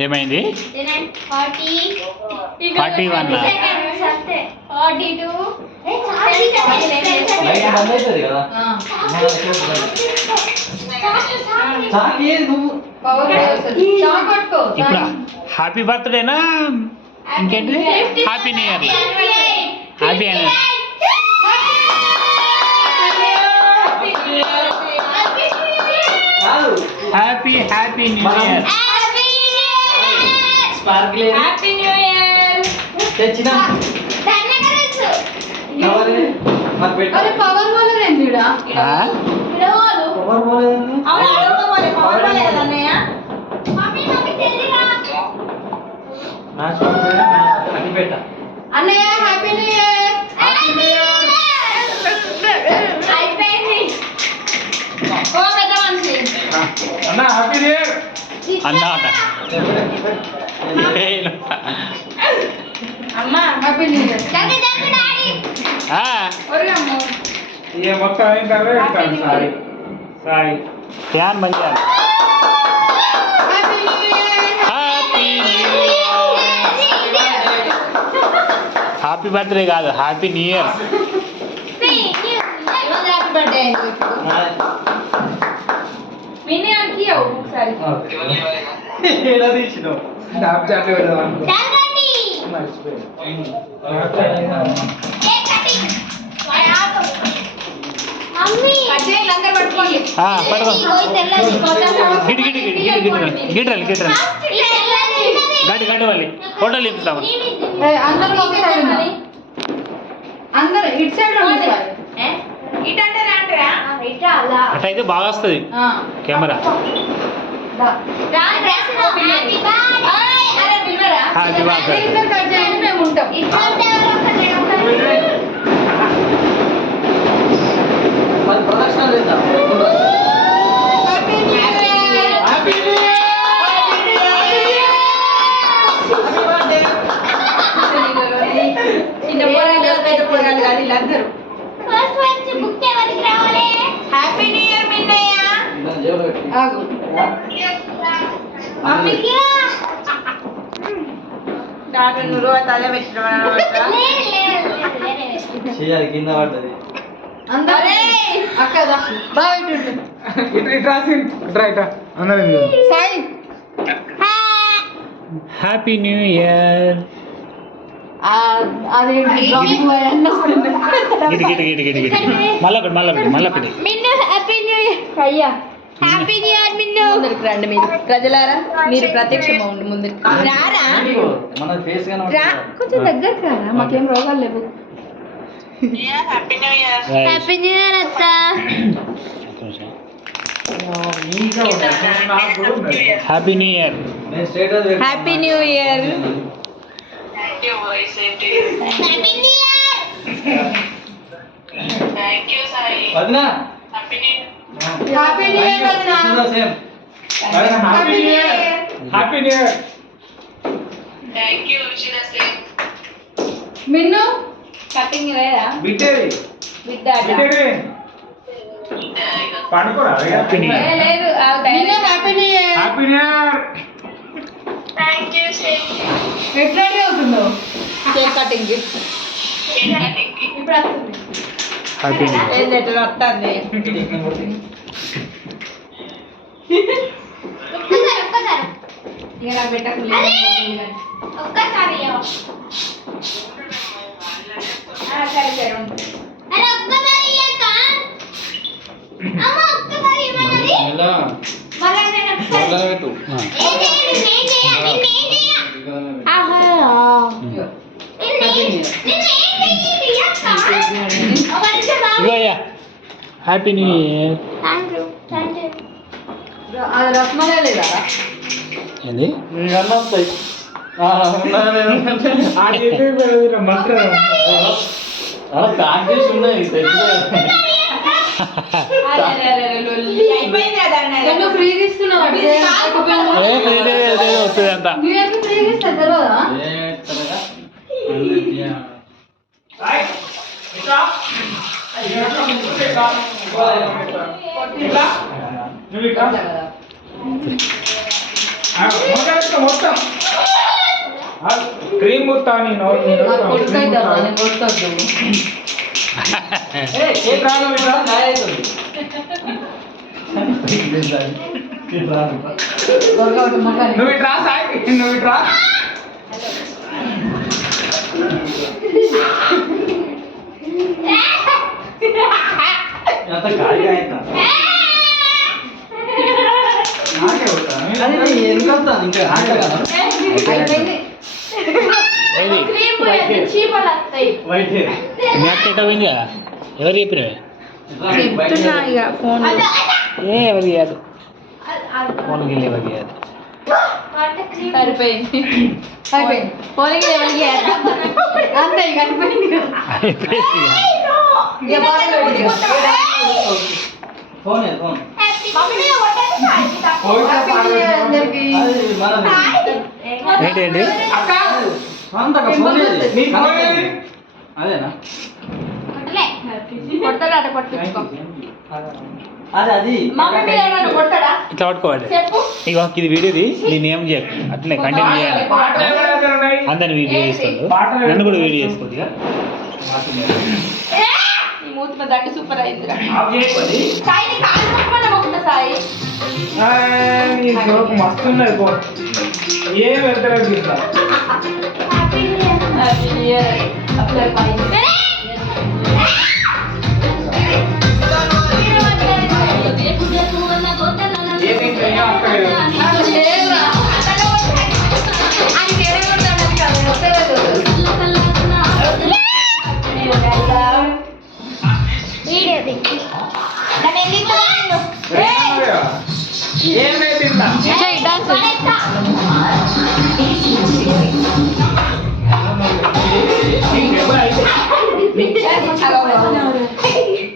ఏమైంది? 41 ఇప్పుడు హ్యాపీ బర్త్డేనా ఇంకేంటిది? Happy new year. Happy happy happy new year. Happy new year. తెచ్చినా పవర్ వల్ల రెండుడా అన్నయ్య హ్యాపీ న్యూ ఇయర్. అయిపోయింది. ఓ పెద్ద మనిషి అన్న హ్యాపీ న్యూ ఇయర్ అన్న అమ్మ హ్యాపీ న్యూ ఇయర్. ये మొత్తం ఏం కావే సారీ సారీ ఫ్యాన్ బంద్ చేయాలి. Happy new year. Happy new year. Happy birthday కాదు, happy new year. Happy birthday అయింది ఇప్పుడు. మినీ అనికి ఒకసారి ఎలా తీసినావు? స్నాప్చాట్ పెడదాం పడదాం. గిడి గిడి గిడి గిడి గిడ్రలు గిడ్రలు గడ్డి గడ్డి వాళ్ళి ఫోటోలు ఇస్తాము. అందరూ ఒక సైడ్ ఉన్నారు. అందరూ ఇటు సైడ్ ఉన్నారు. అట్లయితే బాగా వస్తుంది కెమెరా. Happy birthday. కట్ చేయండి, మేము ఉంటాం. మరి ప్రదక్షిణ లేదా? Happy new year. Happy new year. చిన్న పోరాలు పెద్ద పోరాలు కాదు వీళ్ళందరూ. హ్యాపీ న్యూ ఇయర్ మిన్నయ్య. ఆగు. మమ్మీకి డాక్టర్ నువ్వు తల చేయాలి కింద పడ్డది. అందరే అక్క బాగా ఇటు ఇటు రాసి ఇట్రా ఇట్రా అన్నది సాయి హ్యాపీ న్యూ ఇయర్. అది గిడి గిడి గిడి గిడి గిడి మళ్ళీ ఒకటి మిన్ను హ్యాపీ న్యూ ఇయర్. అయ్యా హ్యాపీ న్యూ ఇయర్ మిన్ను. ముందరికి రండి మీరు ప్రజలారా, మీరు ప్రత్యక్షంగా ఉండి ముందరికి రారా. మన ఫేస్ రా కొంచెం దగ్గరికి రారా, మాకేం రోగాలు లేవు. హ్యాపీ న్యూ ఇయర్ అత్త. Happy new year. Happy new year. వదినా హ్యాపీ న్యూ ఇయర్ వదినా. Same happy new year happy new year Minnu cutting లేదా బిట్టేది బిడ్డ బిట్టేది పండుకోరా హ్యాపీ న్యూ ఇయర్. లేదు Minnu happy new year. Happy new year ఎట్లా రెడీ అవుతుందో కేక్ కటింగ్ ఇప్పుడు వస్తుంది. Happy new year. ఏంటి ఎట్లా వస్తుంది. ఇక నా బిడ్డకు సరే సరే ఉంటుంది. ఇగో అయ్యా హ్యాపీ న్యూ ఇయర్. అది రస్మలై లేదా ఏంది? అన్నీ వస్తాయి. మంత్రం అలా ప్యాక్ చేసి ఉన్నాయి. నువ్వు ఫ్రీగా ఇస్తున్నావు ఏ ఫ్రీడే వస్తుంది అంత. న్యూ ఇయర్ ఫ్రీగా ఇస్తారు తెలియదా. మొత్తం క్రీమ్ మొత్తం నేను కేక్ రాను ఇట్లా గాయ అవుతుంది నువ్వు ఇటు రా సాయి నువ్వు ఇటు రా అంత గాయ అవుతా నాకే అవుతా ఎందుకు వస్తాను ఇంకా ఆట కదా ఏది చీపలు వస్తాయి వైట్ హెయిర్ మీ అక్క ఎట్ట పోయింది కదా ఎవరు చెప్పినవే చెప్తున్నా ఇక ఫోన్ ఏ ఎవరు కాదు ఫోన్కి వెళ్ళి ఎవరు కాదు సరిపోయింది అయిపోయింది పోలింగ్ ఎవరికి అంతే ఇక అయిపోయింది ఇక బాగా ఫోన్ ఫోన్ అందరికి అది మనది ఏంటి ఏంటి అక్క అంతగా ఫోన్ ఏది? నీ ఫోన్ ఏది? అదేనా కొడతాడు అట కొట్టుకో అది మమ్మీ మీద ఏమన్నా కొడతాడా ఇట్లా పట్టుకోవాలి చెప్పు ఇక ఇది వీడియోది నేను ఏం చేయకు అట్లనే కంటిన్యూ చేయాలి పాటలు ఎవరైతే ఉన్నాయి? అందరిని వీడియో చేస్తాడు నన్ను కూడా వీడియో చేసుకోండి ఇక ఈ మూతి మీద దట్టు సూపర్ అయిందిరా ఆఫ్ చేయకపోతే? సాయి నీ కాలు మొక్కమని మొక్కుతా సాయి ఆ, నీ జోకు మస్తు ఉన్నది పో ఏం వెళ్తలేదు దీంట్లో హ్యాపీ న్యూ ఇయర్ అప్లై పైన ఏమైంది ఏం అక్కలేదు ఏమైంది ఇంత? నీకెవరు అయితే? Hey!